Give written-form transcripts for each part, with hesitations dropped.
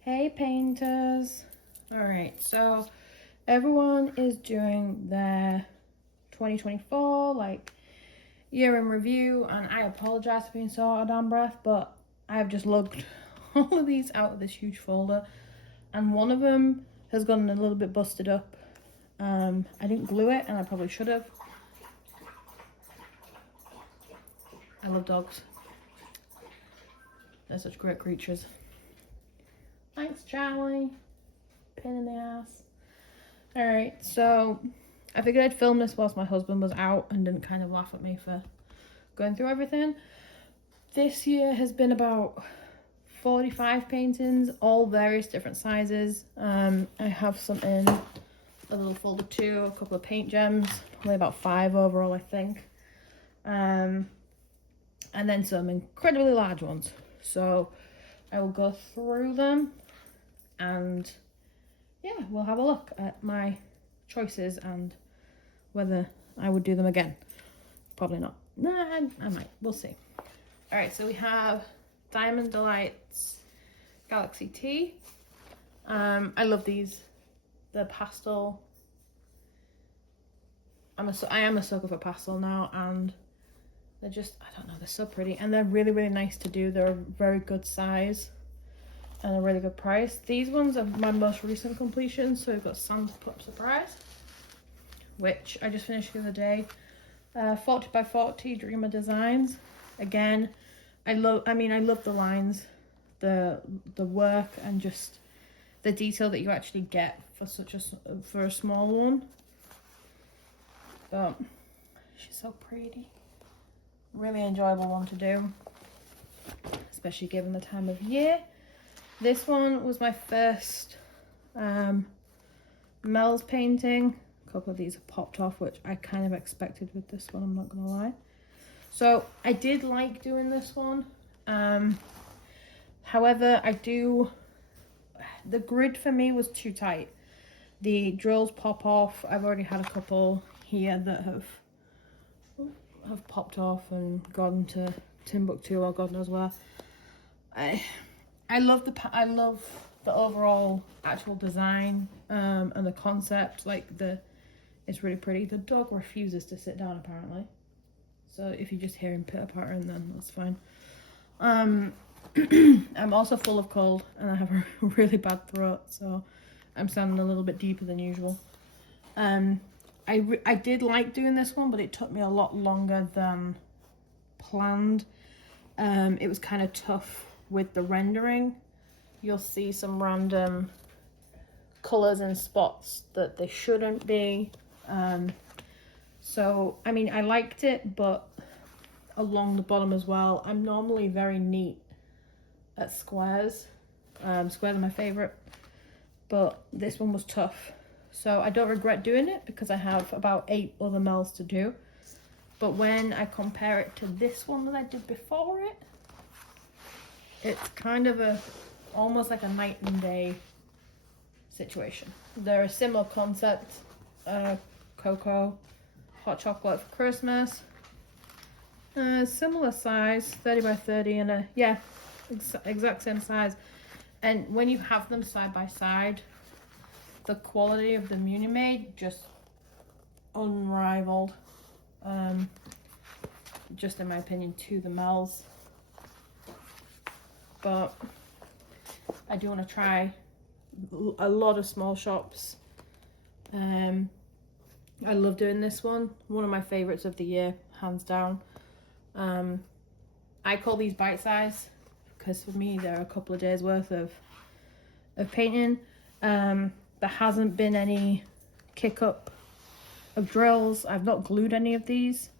Hey painters. Alright, so everyone is doing their 2024 like year in review, and I apologize for being so out of damn breath, but I have just lugged all of these out of this huge folder, and one of them has gotten a little bit busted up. I didn't glue it, and I probably should have. I love dogs. They're such great creatures. Thanks, Charlie. Pain in the ass. Alright, so I figured I'd film this whilst my husband was out and didn't kind of laugh at me for going through everything. This year has been about 45 paintings, all various different sizes. I have some in a little folder too, a couple of paint gems, only about 5 overall, I think. And then some incredibly large ones. So I will go through them and yeah, we'll have a look at my choices and whether I would do them again. Probably not. Nah, I might. We'll see. All right, so we have Diamond Delights Galaxy Tea. I love these. The pastel. I am a sucker for pastel now, and they're just, I don't know, they're so pretty, and they're really, really nice to do. They're a very good size and a really good price. These ones are my most recent completion. So we've got Santa Pup Surprise, which I just finished the other day. 40 by 40 Dreamer Designs. Again, I love the lines, the work, and just the detail that you actually get for a small one. But she's so pretty. Really enjoyable one to do, especially given the time of year. This one was my first Mel's painting. A couple of these have popped off, which I kind of expected with this one, I'm not gonna lie. So I did like doing this one. However, the grid for me was too tight. The drills pop off. I've already had a couple here that have popped off and gone to Timbuktu or God knows where. I love the overall actual design and the concept. It's really pretty. The dog refuses to sit down apparently, so if you just hear him pitter pattering, then that's fine. I'm also full of cold and I have a really bad throat, so I'm sounding a little bit deeper than usual. I did like doing this one, but it took me a lot longer than planned. It was kind of tough with the rendering. You'll see some random colors and spots that they shouldn't be. So I mean, I liked it, but along the bottom as well, I'm normally very neat at squares. Squares are my favorite, but this one was tough. So I don't regret doing it because I have about 8 other Mels to do. But when I compare it to this one that I did before it, it's kind of almost like a night and day situation. They're a similar concept. Cocoa, hot chocolate for Christmas. Similar size, 30 by 30, and exact same size. And when you have them side by side, the quality of the Muni Made just unrivaled. Just in my opinion, to the Mels. But I do want to try a lot of small shops. I love doing this one. One of my favorites of the year, hands down. I call these bite size because for me they're a couple of days worth of painting. There hasn't been any kick up of drills. I've not glued any of these.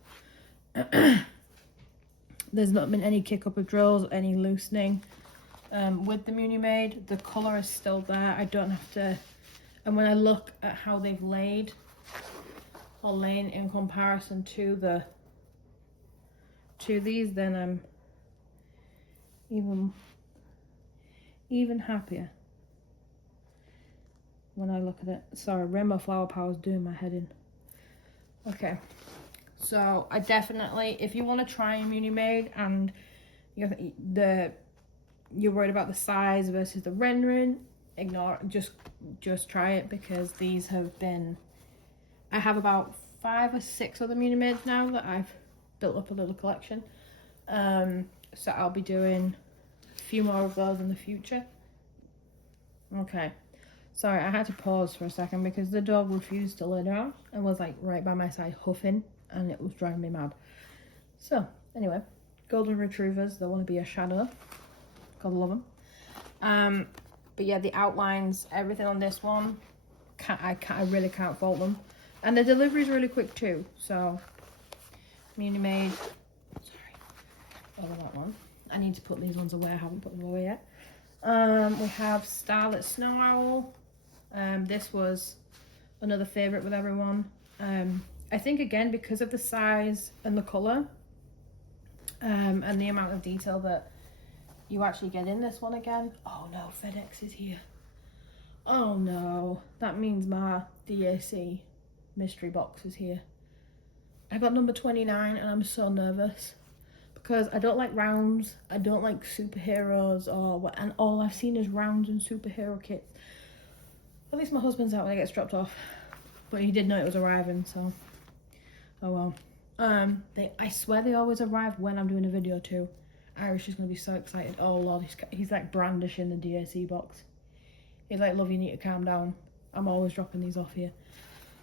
There's not been any kick up of drills, any loosening. With the Muni Made, the colour is still there. I don't have to, and when I look at how they've laid or lain in comparison to these, then I'm even happier when I look at it. Sorry, Rainbow Flower Power is doing my head in. Okay, So I definitely, if you want to try a Munimade and you're worried about the size versus the rendering, ignore it. Just try it, because these have been, I have about 5 or 6 other Munimades now that I've built up a little collection. So I'll be doing a few more of those in the future. Okay, sorry, I had to pause for a second because the dog refused to lay down and was like right by my side huffing, and it was driving me mad. So anyway, golden retrievers, they want to be a shadow. God love them. But yeah, the outlines, everything on this one, I really can't fault them, and the delivery is really quick too. So Munimade, sorry, over that one. I need to put these ones away. I haven't put them away yet. We have Starlit Snow Owl. This was another favorite with everyone. I think again because of the size and the color, and the amount of detail that you actually get in this one again. Oh no, FedEx is here. Oh no, that means my DAC mystery box is here. I got number 29 and I'm so nervous because I don't like rounds, I don't like superheroes or what, and all I've seen is rounds and superhero kits. At least my husband's out when it gets dropped off, but he did know it was arriving, so oh well. I swear they always arrive when I'm doing a video too. Irish is going to be so excited. Oh lord, he's like brandishing the DAC box. He's like, love, you need to calm down. I'm always dropping these off here.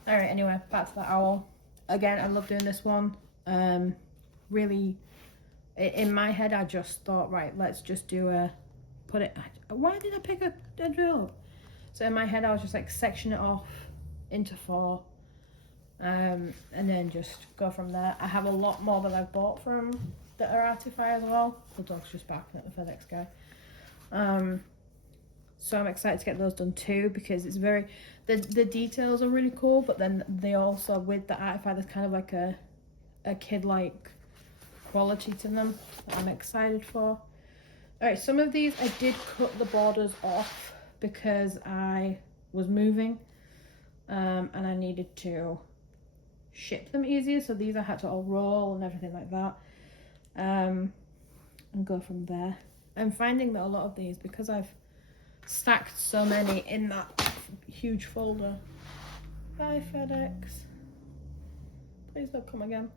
Alright, anyway, back to the owl. Again, I love doing this one. Really, in my head, I just thought, right, let's just do why did I pick a drill? So in my head, I was just like, section it off into 4. And then just go from there. I have a lot more that I've bought from that are Artify as well. The dog's just barking at the FedEx guy. So I'm excited to get those done too, because it's very, the details are really cool, but then they also, with the Artify, there's kind of like a kid-like quality to them that I'm excited for. Alright, some of these I did cut the borders off because I was moving, and I needed to ship them easier, so these I had to all roll and everything like that, and go from there. I'm finding that a lot of these, because I've stacked so many in that huge folder. Bye FedEx, please don't come again.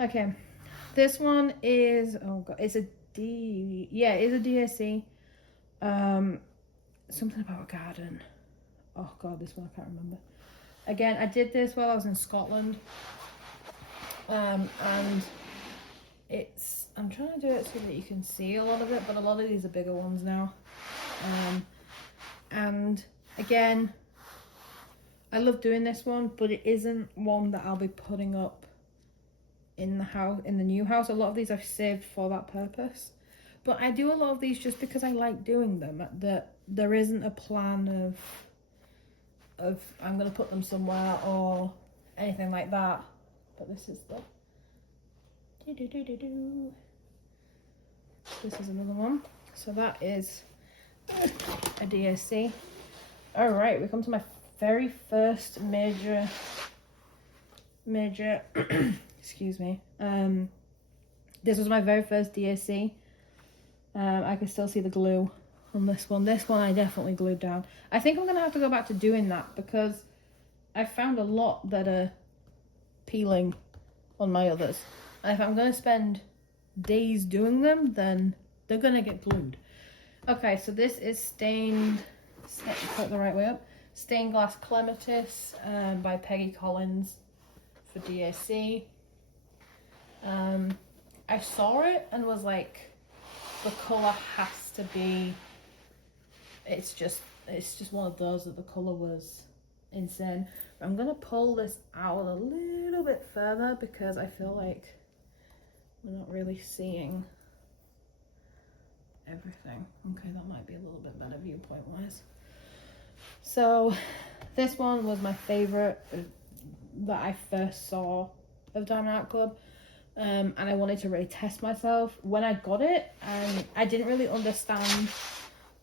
Okay, this one is, oh god, it's a DAC. Something about a garden. Oh god, this one I can't remember. Again, I did this while I was in Scotland, and I'm trying to do it so that you can see a lot of it, but a lot of these are bigger ones now. And again, I love doing this one, but it isn't one that I'll be putting up in the house, in the new house. A lot of these I've saved for that purpose, but I do a lot of these just because I like doing them. That there isn't a plan of I'm gonna put them somewhere or anything like that. But this is the this is another one. So that is a DAC. All right, we come to my very first major excuse me. This was my very first DAC. I can still see the glue on this one. This one I definitely glued down. I think I'm gonna have to go back to doing that, because I found a lot that are peeling on my others, and if I'm gonna spend days doing them, then they're gonna get glued. Okay, so this is stained, put it the right way up, Stained Glass Clematis by Peggy Collins for DAC. I saw it and was like, the colour has to be, it's just one of those that the colour was insane. I'm gonna pull this out a little bit further because I feel like we're not really seeing everything. Okay, that might be a little bit better viewpoint wise. So this one was my favorite that I first saw of Diamond Art Club, and I wanted to really test myself. When I got it, I didn't really understand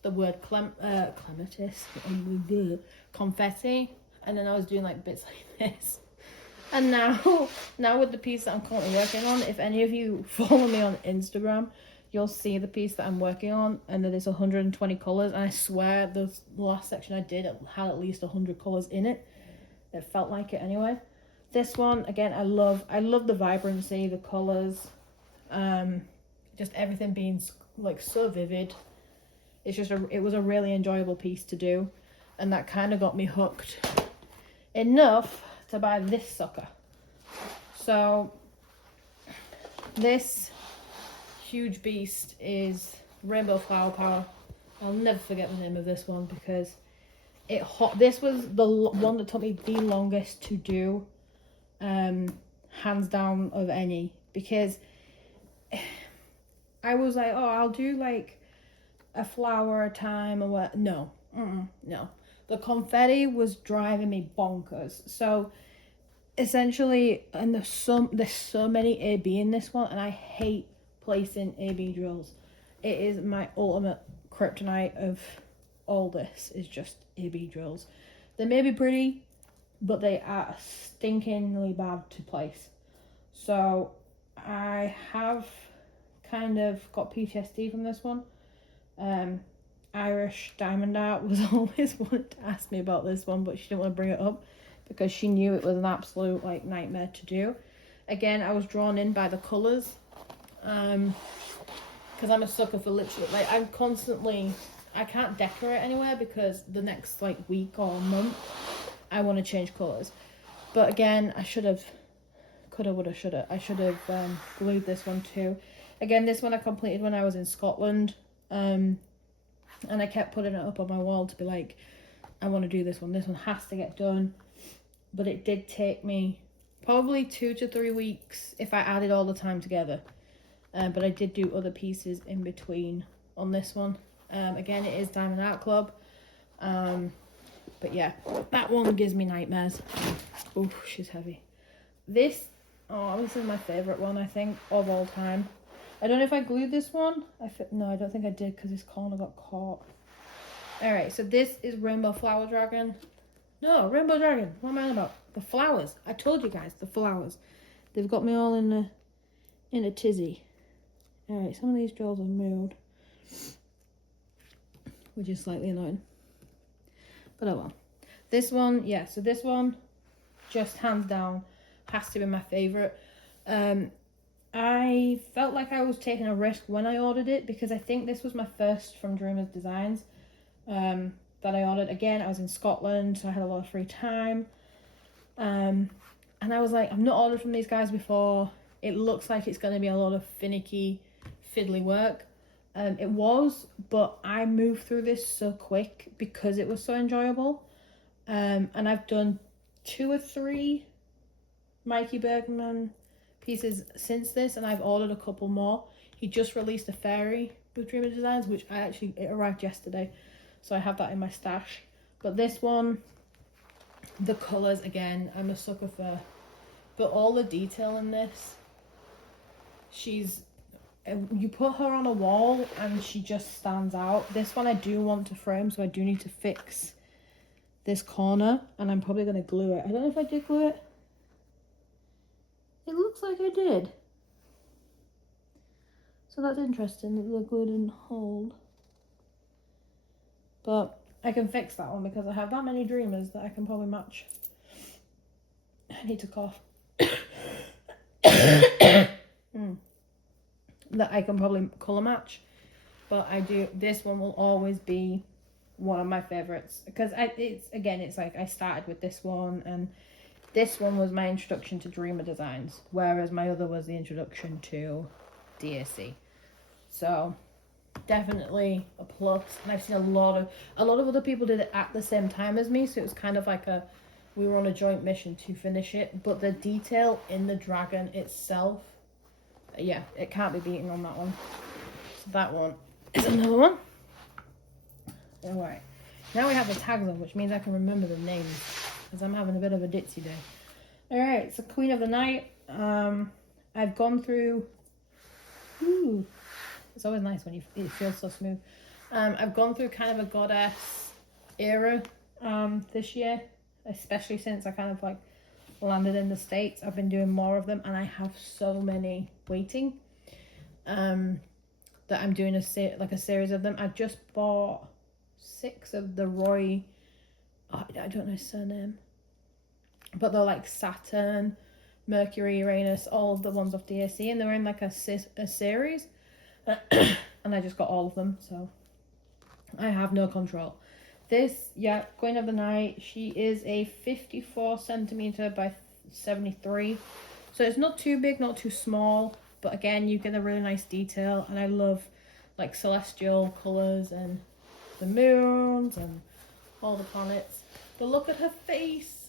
the word clematis, confetti, and then I was doing like bits like this, And now with the piece that I'm currently working on, if any of you follow me on Instagram, you'll see the piece that I'm working on, and that it's 120 colours. And I swear the last section I did, it had at least 100 colours in it. It felt like it anyway. This one, again, I love the vibrancy, the colours, just everything being like so vivid. It's just it was a really enjoyable piece to do, and that kind of got me hooked enough to buy this sucker. So this huge beast is Rainbow Flower Power. I'll never forget the name of this one because this was the one that took me the longest to do, hands down, of any, because I was like, oh, I'll do like a flower a time or what. No, no. The confetti was driving me bonkers. So essentially, and there's so many AB in this one, and I hate placing AB drills. It is my ultimate kryptonite of all this, is just AB drills. They may be pretty, but they are stinkingly bad to place. So I have kind of got PTSD from this one. Irish Diamond Art was always wanted to ask me about this one, but she didn't want to bring it up because she knew it was an absolute like nightmare to do. Again, I was drawn in by the colours, because I'm a sucker for literally, like, I can't decorate anywhere because the next like week or month I want to change colours. But again, I should have glued this one too. Again, this one I completed when I was in Scotland, and I kept putting it up on my wall to be like, I want to do this one has to get done. But it did take me probably 2 to 3 weeks if I added all the time together, but I did do other pieces in between on this one. Again, it is Diamond Art Club, but yeah, that one gives me nightmares. Oh, she's heavy. This is my favourite one, I think, of all time. I don't know if I glued this one. No, I don't think I did because this corner got caught. Alright, so this is Rainbow Flower Dragon. No, Rainbow Dragon. What am I on about? The flowers. I told you guys, the flowers. They've got me all in a tizzy. Alright, some of these drawers have moved, which is slightly annoying. But oh well. This one, yeah, so this one, just hands down, has to be my favourite. I felt like I was taking a risk when I ordered it because I think this was my first from Dreamers Designs that I ordered. Again, I was in Scotland, so I had a lot of free time. And I was like, I've not ordered from these guys before. It looks like it's going to be a lot of finicky, fiddly work. It was, but I moved through this so quick because it was so enjoyable. And I've done 2 or 3 Mikey Bergman pieces since this, and I've ordered a couple more. He just released a fairy with Dreamer Designs, which it arrived yesterday, so I have that in my stash. But this one, the colours, again, I'm a sucker for. But all the detail in this, you put her on a wall and she just stands out. This one I do want to frame, so I do need to fix this corner, and I'm probably going to glue it. I don't know if I did glue it. It looks like I did. So that's interesting that the glue didn't hold. But I can fix that one because I have that many Dreamers that I can probably match. I need to cough. That I can probably colour match. But this one will always be one of my favourites. Because it's like I started with this one, and this one was my introduction to Dreamer Designs, whereas my other was the introduction to DAC. So definitely a plus. And I've seen a lot of other people did it at the same time as me, so it was kind of like we were on a joint mission to finish it. But the detail in the dragon itself, yeah, it can't be beaten on that one. So that one is another one. Alright, now we have the tags on, which means I can remember the names, because I'm having a bit of a ditzy day. Alright, so Queen of the Night. I've gone through... Ooh, it's always nice when it feels so smooth. I've gone through kind of a goddess era this year, especially since I kind of like landed in the States, I've been doing more of them, and I have so many waiting. That I'm doing a series of them. I just bought 6 of the Roy. Oh, I don't know his surname, but they're like Saturn, Mercury, Uranus, all of the ones off DAC, and they're in like a series. And I just got all of them, so I have no control. This, yeah, Queen of the Night, she is a 54 centimeter by 73, so it's not too big, not too small, but again, you get a really nice detail, and I love like celestial colors and the moons and all the planets. But look at her face.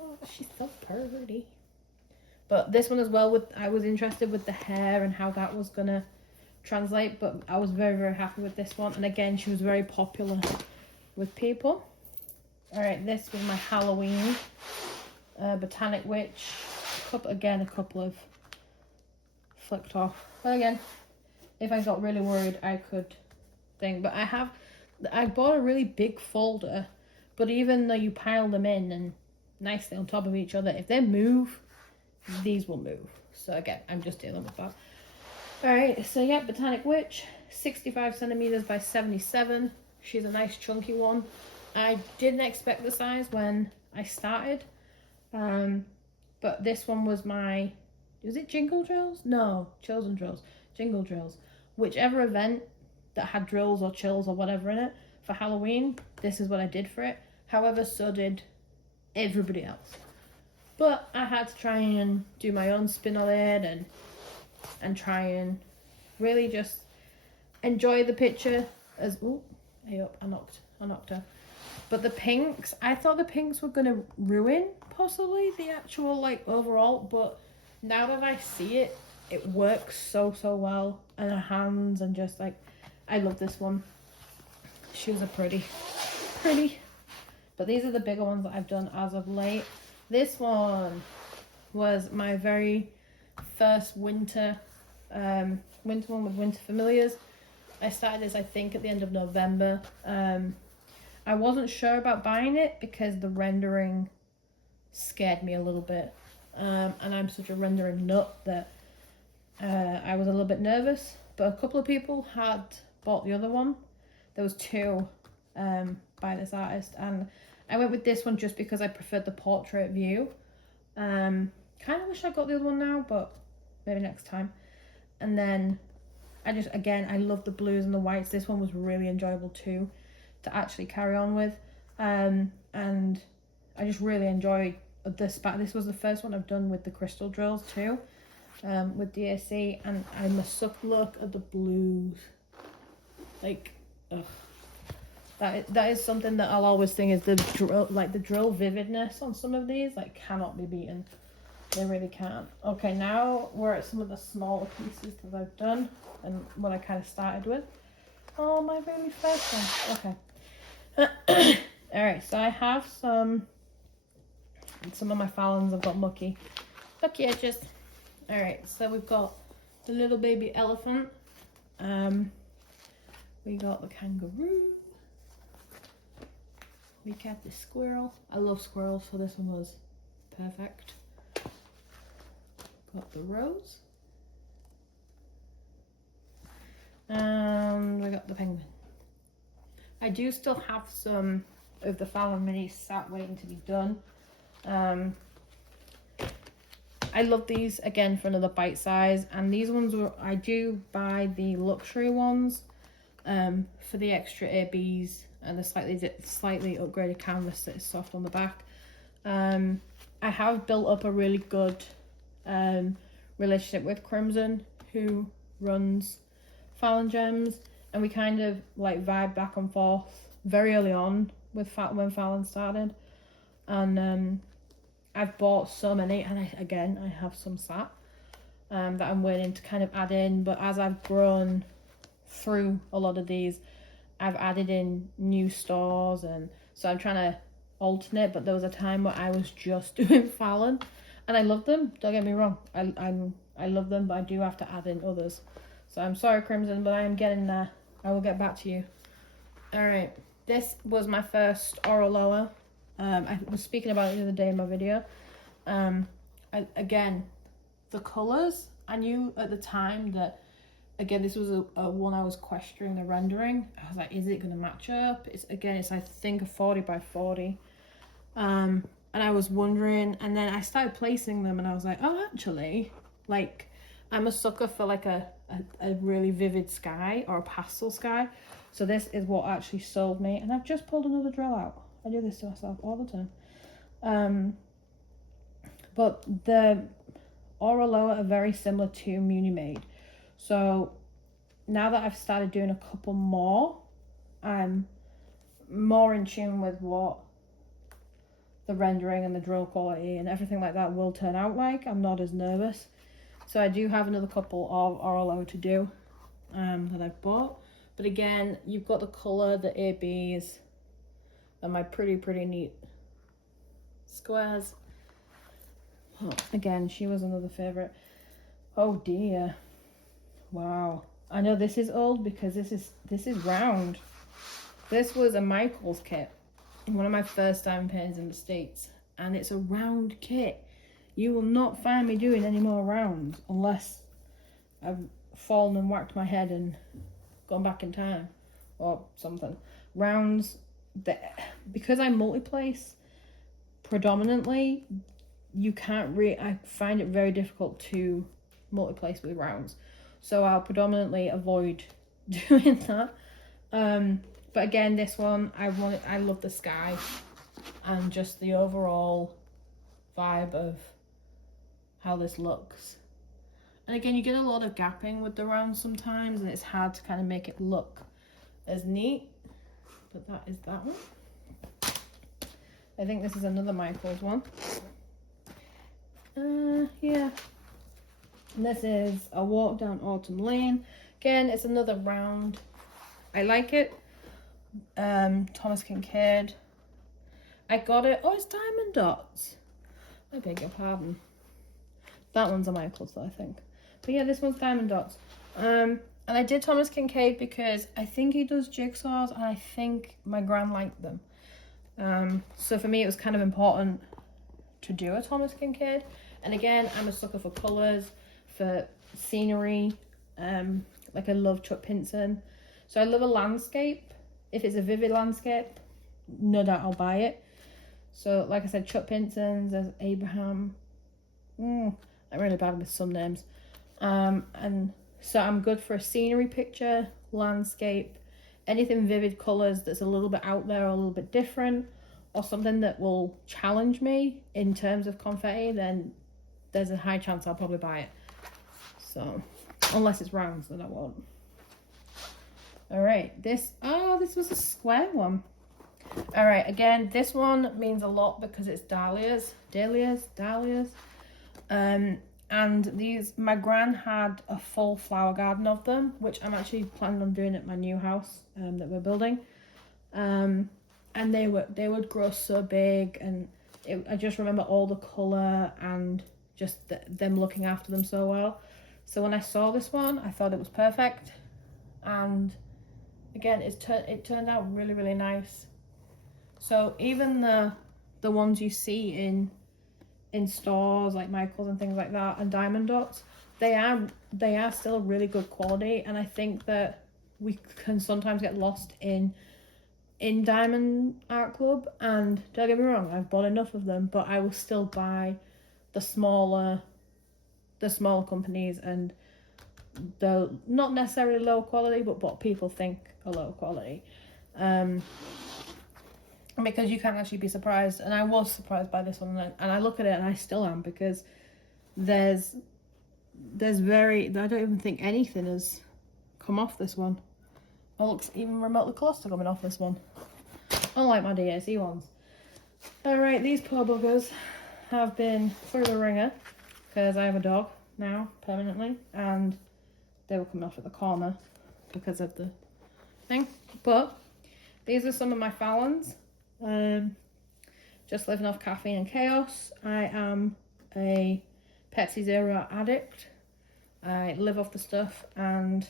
Oh, she's so pretty. But this one as well, I was interested with the hair and how that was gonna translate, but I was very, very happy with this one. And again, she was very popular with people. All right, this was my Halloween Botanic Witch. A couple of flicked off. But again, if I got really worried, I could think. But I bought a really big folder, but even though you pile them in and nicely on top of each other, if they move, these will move. So again, I'm just dealing with that. All right, so yeah, Botanic Witch, 65 centimeters by 77. She's a nice chunky one. I didn't expect the size when I started, but this one was was it Jingle Drills? No, Chosen Drills. Jingle Drills. Whichever event that had drills or chills or whatever in it for Halloween, this is what I did for it. However, so did everybody else. But I had to try and do my own spin on it and try and really just enjoy the picture as I knocked her. But the pinks, I thought the pinks were gonna ruin possibly the actual like overall, but now that I see it, it works so well, and her hands, and just like, I love this one. She was a pretty. But these are the bigger ones that I've done as of late. This one was my very first winter one with Winter Familiars. I started this, I think, at the end of November. I wasn't sure about buying it because the rendering scared me a little bit. And I'm such a rendering nut that I was a little bit nervous. But a couple of people had bought the other one. There was 2 by this artist, and I went with this one just because I preferred the portrait view. Kind of wish I got the other one now, but maybe next time. And then I love the blues and the whites. This one was really enjoyable too to actually carry on with. And I just really enjoyed this. This was the first one I've done with the crystal drills too, with DAC, and I must look at the blues. Like, ugh. That is something that I'll always think is the drill vividness on some of these cannot be beaten. They really can't. Okay, now we're at some of the smaller pieces that I've done and what I kind of started with. Oh, my very first one. Okay. All right, so I have some of my Fallons have got mucky edges. All right, so we've got the little baby elephant. We got the kangaroo. We got the squirrel. I love squirrels, so this one was perfect. Got the rose. And we got the penguin. I do still have some of the Fallon minis sat waiting to be done. I love these again for another bite size, and these ones I do buy the luxury ones for the extra ABs and the slightly upgraded canvas that is soft on the back. I have built up a really good relationship with Crimson, who runs Fallon Gems, and we kind of vibe back and forth very early on with when Fallon started, and I've bought so many, and I have some sat that I'm waiting to kind of add in. But as I've grown through a lot of these, I've added in new stores, and so I'm trying to alternate. But there was a time where I was just doing Fallon, and I love them, don't get me wrong, I love them, but I do have to add in others. So I'm sorry, Crimson, but I am getting there. I will get back to you. All right, this was my first Oroloa I was speaking about it the other day in my video. Again, the colours, I knew at the time that, again, this was a one I was questioning the rendering. I was like, is it going to match up? It's I think a 40 by 40. And I was wondering, and then I started placing them and I was like, oh, actually, like, I'm a sucker for like a really vivid sky or a pastel sky. So this is what actually sold me. And I've just pulled another drill out. I do this to myself all the time. But the Auraloa are very similar to Muni Made. So now that I've started doing a couple more, I'm more in tune with what the rendering and the drill quality and everything like that will turn out like. I'm not as nervous. So I do have another couple of Auraloa to do that I've bought. But again, you've got the colour, the ABs, and my pretty neat squares. Oh, again, she was another favourite. Oh dear. Wow. I know this is old because this is round. This was a Michaels kit. One of my first diamond paintings in the States. And it's a round kit. You will not find me doing any more rounds unless I've fallen and whacked my head and gone back in time or something. Rounds, because I multi-place predominantly, you can't I find it very difficult to multi-place with rounds. So I'll predominantly avoid doing that. But again, this one, I love the sky and just the overall vibe of how this looks. And again, you get a lot of gapping with the rounds sometimes, and it's hard to kind of make it look as neat. But that is that one. I think this is another Michaels one. Yeah. And this is A Walk Down Autumn Lane. Again, it's another round. I like it. Thomas Kinkade. I got it. Oh, it's diamond dots. I beg your pardon. That one's a Michaels though, I think. But yeah, this one's diamond dots. And I did Thomas Kinkade because I think he does jigsaws and I think my gran liked them. So for me, it was kind of important to do a Thomas Kinkade. And again, I'm a sucker for colours, for scenery. Like I love Chuck Pinson. So I love a landscape. If it's a vivid landscape, no doubt I'll buy it. So like I said, Chuck Pinson's, there's Abraham. I'm really bad with some names. And so I'm good for a scenery picture, landscape, anything vivid colours that's a little bit out there, or a little bit different, or something that will challenge me in terms of confetti, then there's a high chance I'll probably buy it. So, unless it's rounds, then I won't. Alright, this was a square one. Alright, again, this one means a lot because it's dahlias. And these, my gran had a full flower garden of them, which I'm actually planning on doing at my new house that we're building. And they would grow so big, and I just remember all the colour and just them looking after them so well. So when I saw this one, I thought it was perfect. And again, it turned out really nice. So even the ones you see in stores like Michaels and things like that, and diamond dots, they are still really good quality. And I think that we can sometimes get lost in Diamond Art Club, and don't get me wrong, I've bought enough of them, but I will still buy the smaller companies, and the not necessarily low quality, but what people think are low quality. Because you can actually be surprised, and I was surprised by this one, and I look at it and I still am, because there's I don't even think anything has come off this one. It looks even remotely close to coming off this one, unlike my DAC ones. Alright, these poor buggers have been through the ringer because I have a dog now permanently, and they were coming off at the corner because of the thing. But these are some of my Fallons. Just living off caffeine and chaos. I am a Pepsi Zero addict. I live off the stuff, and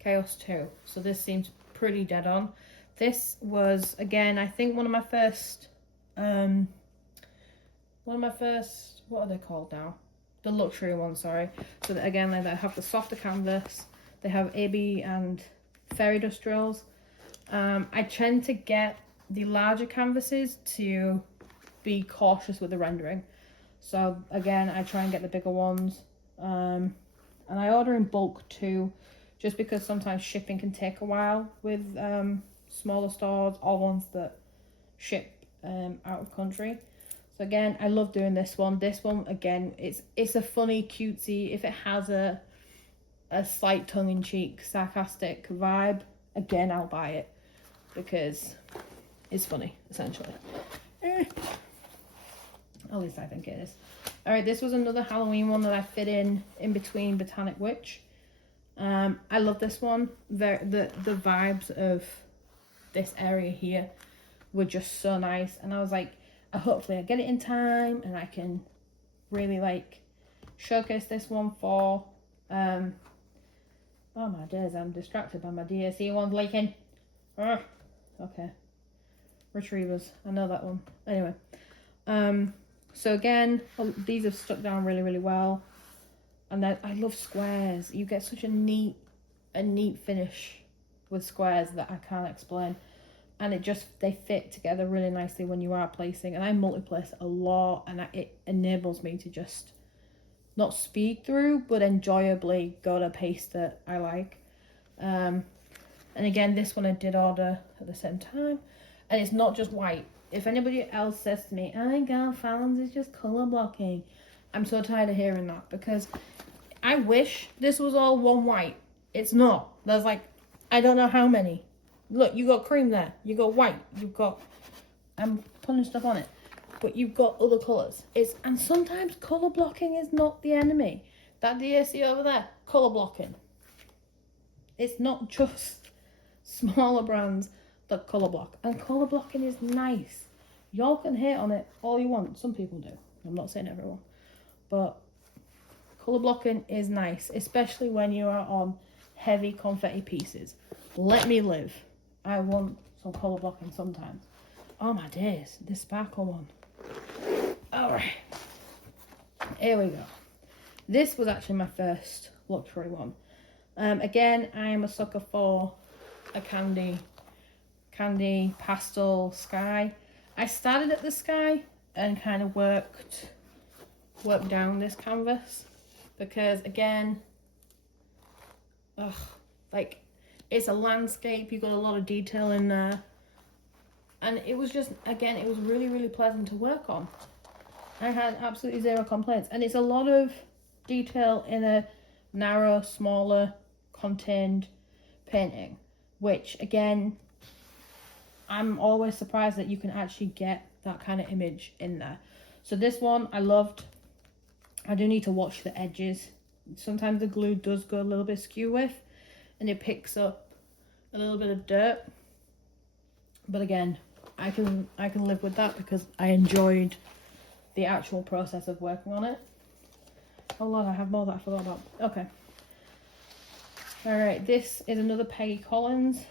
chaos too. So this seems pretty dead on. This was, again, I think one of my first One of my first, what are they called now? The luxury ones, sorry. So that, again, they have the softer canvas. They have AB and fairy dust drills. I tend to get the larger canvases to be cautious with the rendering. So again, I try and get the bigger ones. And I order in bulk too, just because sometimes shipping can take a while with smaller stores or ones that ship out of country. So again, I love doing this one. This one, again, it's a funny, cutesy. If it has a slight tongue-in-cheek, sarcastic vibe, again, I'll buy it because it's funny, essentially. At least I think it is. All right, this was another Halloween one that I fit in between Botanic Witch. I love this one. The vibes of this area here were just so nice, and I was like, hopefully I get it in time and I can really like showcase this one for oh my days, I'm distracted by my DSE ones leaking. Okay, retrievers, I know that one. Anyway, so again, these have stuck down really well, and then I love squares. You get such a neat finish with squares that I can't explain. And they fit together really nicely when you are placing. And I multi-place a lot, and it enables me to just not speed through, but enjoyably go at a pace that I like. And again, this one I did order at the same time. And it's not just white. If anybody else says to me, oh my god, Fallon's is just colour blocking, I'm so tired of hearing that, because I wish this was all one white. It's not. There's like, I don't know how many. Look, you got cream there. You got white. You've got, I'm putting stuff on it, but you've got other colours. And sometimes colour blocking is not the enemy. That DSC over there, colour blocking. It's not just smaller brands that colour block. And colour blocking is nice. Y'all can hate on it all you want. Some people do. I'm not saying everyone. But colour blocking is nice, especially when you are on heavy confetti pieces. Let me live. I want some colour blocking sometimes. Oh my days, this sparkle one. Alright, here we go. This was actually my first luxury one. Again, I am a sucker for a candy pastel sky. I started at the sky and kind of worked down this canvas, because again, like, it's a landscape, you've got a lot of detail in there, and it was just, again, it was really pleasant to work on. I had absolutely zero complaints, and it's a lot of detail in a narrow, smaller, contained painting, which again, I'm always surprised that you can actually get that kind of image in there. So this one I loved. I do need to watch the edges. Sometimes the glue does go a little bit skew with, and it picks up a little bit of dirt, but again, I can live with that because I enjoyed the actual process of working on it. Oh Lord, I have more that I forgot about. Okay, all right, this is another Peggy Collins.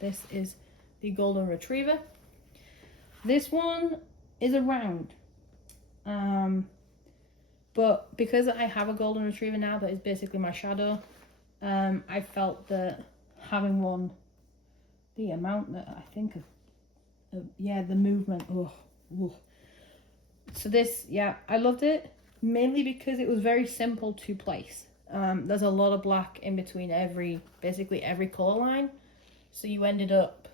This is the Golden Retriever. This one is a round, but because I have a Golden Retriever now that is basically my shadow, I felt that having one, the amount that I think of the movement, so this, I loved it, mainly because it was very simple to place. There's a lot of black in between basically every colour line, so you ended up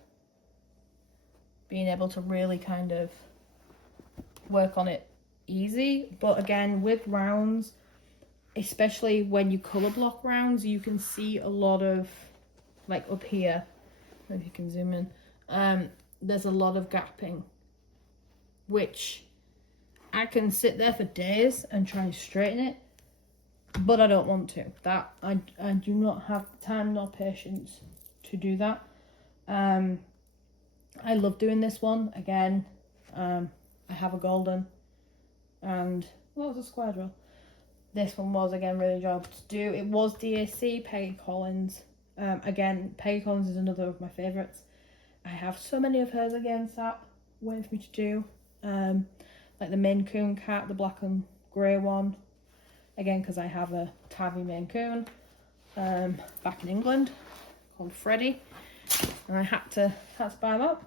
being able to really kind of work on it easy. But again, with rounds, especially when you colour block rounds, you can see a lot of, like up here, if you can zoom in, there's a lot of gapping, which I can sit there for days and try and straighten it, but I don't want to. That I do not have the time nor patience to do that. I love doing this one. Again, I have a golden, and what was a square drill? This one was, again, really enjoyable to do. It was DAC, Peggy Collins. Again, Peggy Collins is another of my favourites. I have so many of hers again sat waiting for me to do. Like the Maine Coon cat, the black and grey one. Again, because I have a tabby Maine Coon back in England called Freddie, and I had to buy them up.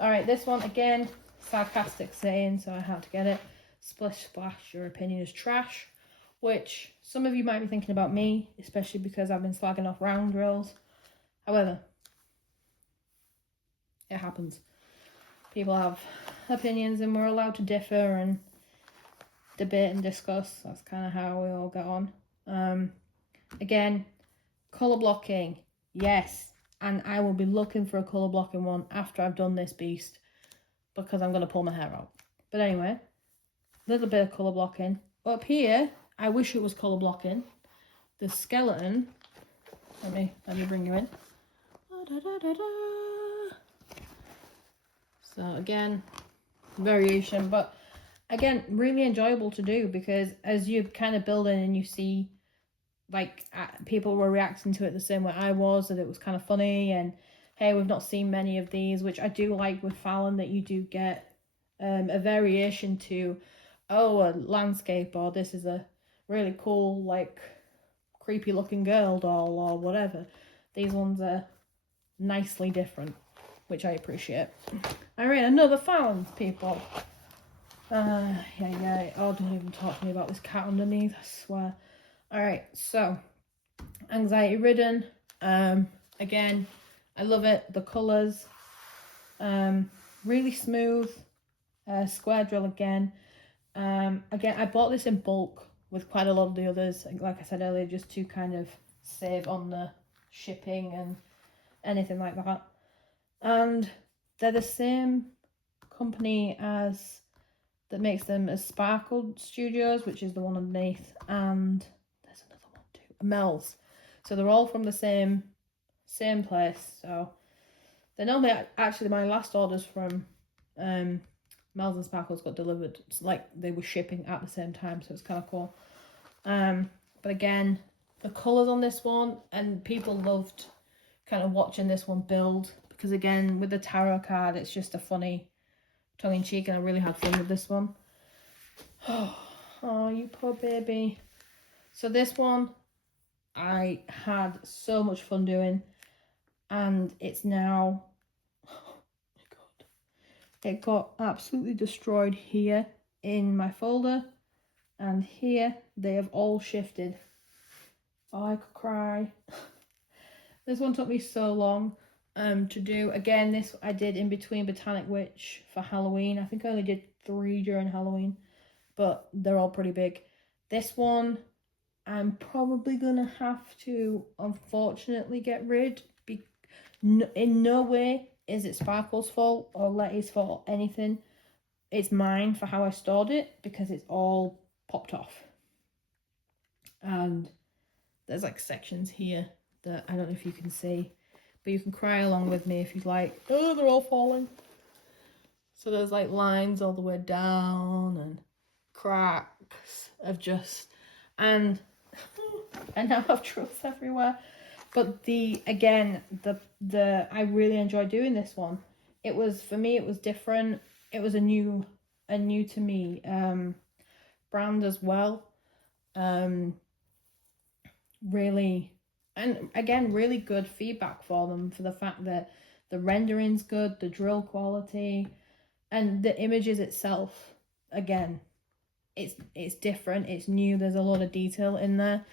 All right, this one again, sarcastic saying, so I had to get it. Splish Splash, your opinion is trash, which some of you might be thinking about me, especially because I've been slagging off round drills. However, it happens. People have opinions and we're allowed to differ and debate and discuss. That's kind of how we all get on. Again, colour blocking, yes, and I will be looking for a colour blocking one after I've done this beast, because I'm going to pull my hair out. But anyway, a little bit of colour blocking. Up here, I wish it was colour blocking. The skeleton, let me bring you in. So again, variation, but again, really enjoyable to do, because as you're kind of building and you see like people were reacting to it the same way I was, that it was kind of funny, and hey, we've not seen many of these, which I do like with Fallon, that you do get a variation to, oh, a landscape, or this is a really cool like creepy looking girl doll or whatever. These ones are nicely different, which I appreciate. Alright, another Fallon's, people. Yeah. Oh, don't even talk to me about this cat underneath, I swear. Alright, so anxiety ridden. Again, I love it. The colours, really smooth. Square drill again. Again, I bought this in bulk with quite a lot of the others, like I said earlier, just to kind of save on the shipping and anything like that. And they're the same company as that makes them as Sparkle Studios, which is the one underneath, and there's another one too, Mel's. So they're all from the same place. So they're normally actually, my last orders from Mel's and Sparkles got delivered, like they were shipping at the same time, so it's kind of cool. But again, the colours on this one, and people loved kind of watching this one build, because again, with the tarot card, it's just a funny tongue-in-cheek, and I really had fun with this one. Oh, you poor baby. So this one I had so much fun doing, and it's now, oh my god, it got absolutely destroyed here in my folder, and here they have all shifted. Oh, I could cry. This one took me so long to do. Again, this I did in between Botanic Witch for Halloween. I think I only did 3 during Halloween, but they're all pretty big. This one I'm probably gonna have to unfortunately get rid. In no way is it Sparkle's fault or Letty's fault or anything. It's mine for how I stored it, because it's all popped off. And there's like sections here that I don't know if you can see, but you can cry along with me if you'd like. Oh, they're all falling. So there's like lines all the way down and cracks of just, and I now have trucks everywhere. But again, I really enjoyed doing this one. It was, for me, it was different. It was a new to me brand as well. Really, and again, really good feedback for them, for the fact that the rendering's good, the drill quality, and the images itself. Again, it's different, it's new, there's a lot of detail in there.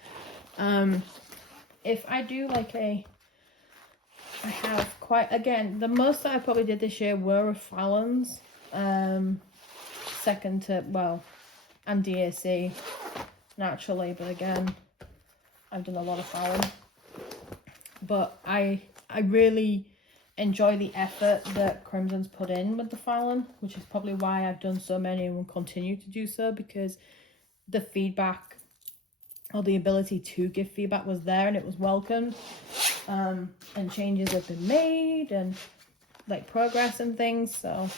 If I do like I have quite, again, the most that I probably did this year were of Fallon's, second to, well, and DAC naturally, but again, I've done a lot of Fallon. But I really enjoy the effort that Crimson's put in with the Fallon, which is probably why I've done so many and will continue to do so, because the feedback, or the ability to give feedback, was there and it was welcomed. And changes have been made, and like progress and things. So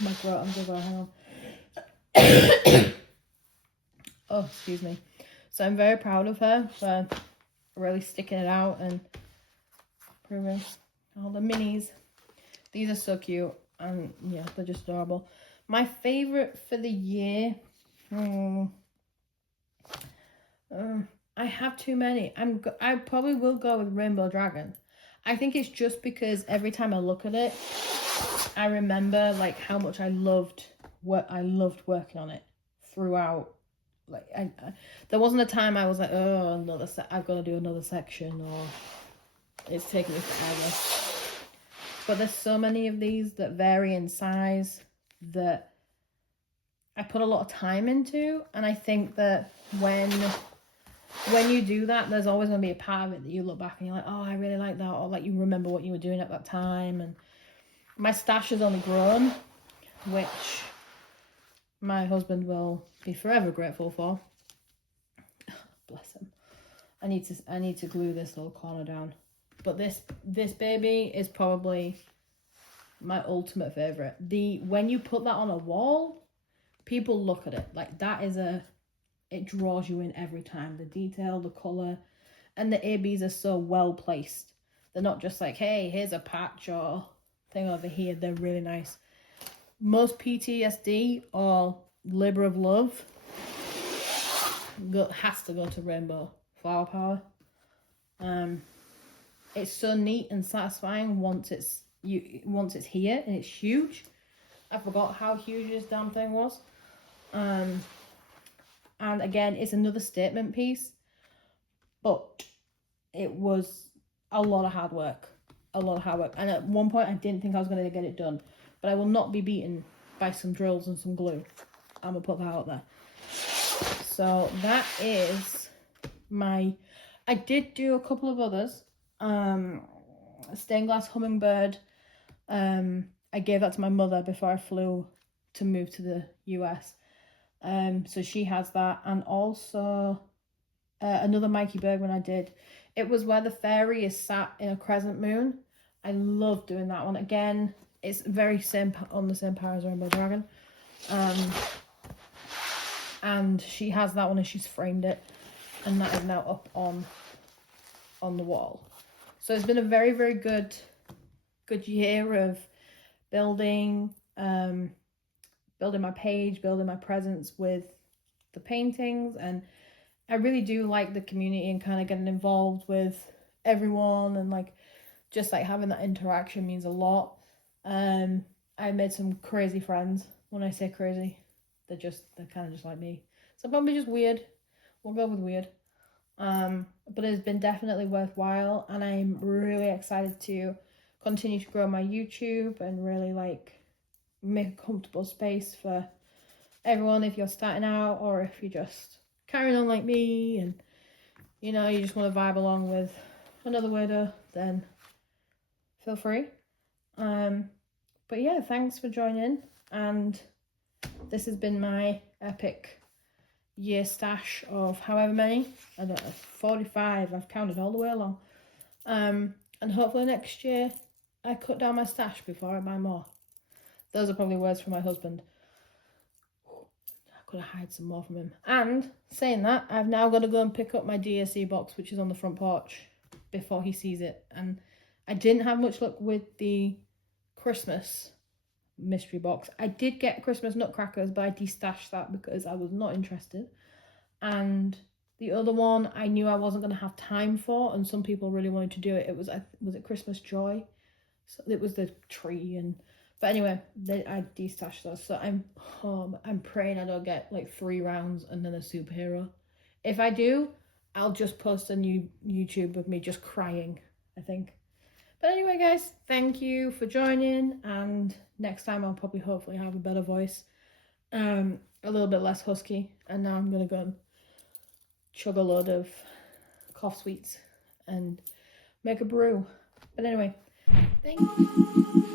my throat, I'm just hang on. Oh, excuse me. So I'm very proud of her for really sticking it out and proving all the minis. These are so cute. And yeah, they're just adorable. My favourite for the year, I have too many. I probably will go with Rainbow Dragon. I think it's just because every time I look at it, I remember like how much I loved working on it throughout. Like there wasn't a time I was like, oh, I've got to do another section, or it's taking me forever. But there's so many of these that vary in size that I put a lot of time into, and I think that when you do that, there's always going to be a part of it that you look back and you're like, oh, I really like that, or like you remember what you were doing at that time. And my stash has only grown, which my husband will be forever grateful for. Bless him. I need to glue this little corner down. But this baby is probably my ultimate favorite. When you put that on a wall, people look at it like that it draws you in every time. The detail, the color, and the ABs are so well placed. They're not just like, hey, here's a patch or thing over here. They're really nice. Most PTSD or labor of love has to go to Rainbow Flower Power. It's so neat and satisfying once it's here, and it's huge. I forgot how huge this damn thing was. And again, it's another statement piece, but it was a lot of hard work. And at one point, I didn't think I was going to get it done, but I will not be beaten by some drills and some glue. I'm going to put that out there. So that is I did do a couple of others. A stained glass hummingbird. I gave that to my mother before I flew to move to the US. So she has that, and also another Mikey Bergman I did. It was where the fairy is sat in a crescent moon. I love doing that one. Again, it's very on the same power as Rainbow Dragon. And she has that one and she's framed it, and that is now up on the wall. So it's been a very, very good year of building my page, building my presence with the paintings, and I really do like the community and kind of getting involved with everyone, and like just like having that interaction means a lot. I made some crazy friends. When I say crazy, they're kind of just like me. So probably just weird. We'll go with weird. But it's been definitely worthwhile, and I'm really excited to continue to grow my YouTube and really like make a comfortable space for everyone if you're starting out, or if you're just carrying on like me and you just want to vibe along with another weirdo, then feel free. But yeah, thanks for joining, and this has been my epic year stash of however many, I don't know, 45, I've counted all the way along. And hopefully next year I cut down my stash before I buy more. Those are probably words from my husband. I could hide some more from him. And saying that, I've now got to go and pick up my DSC box, which is on the front porch, before he sees it. And I didn't have much luck with the Christmas mystery box. I did get Christmas nutcrackers, but I destashed that because I was not interested. And the other one I knew I wasn't going to have time for, and some people really wanted to do it. Was it Christmas Joy? So it was the tree, but anyway, I destashed those. So I'm praying I don't get like 3 rounds and then a superhero. If I do, I'll just post a new YouTube of me just crying, I think. But anyway, guys, thank you for joining, and next time I'll probably hopefully have a better voice, a little bit less husky, and now I'm gonna go and chug a load of cough sweets and make a brew. But anyway, thank you.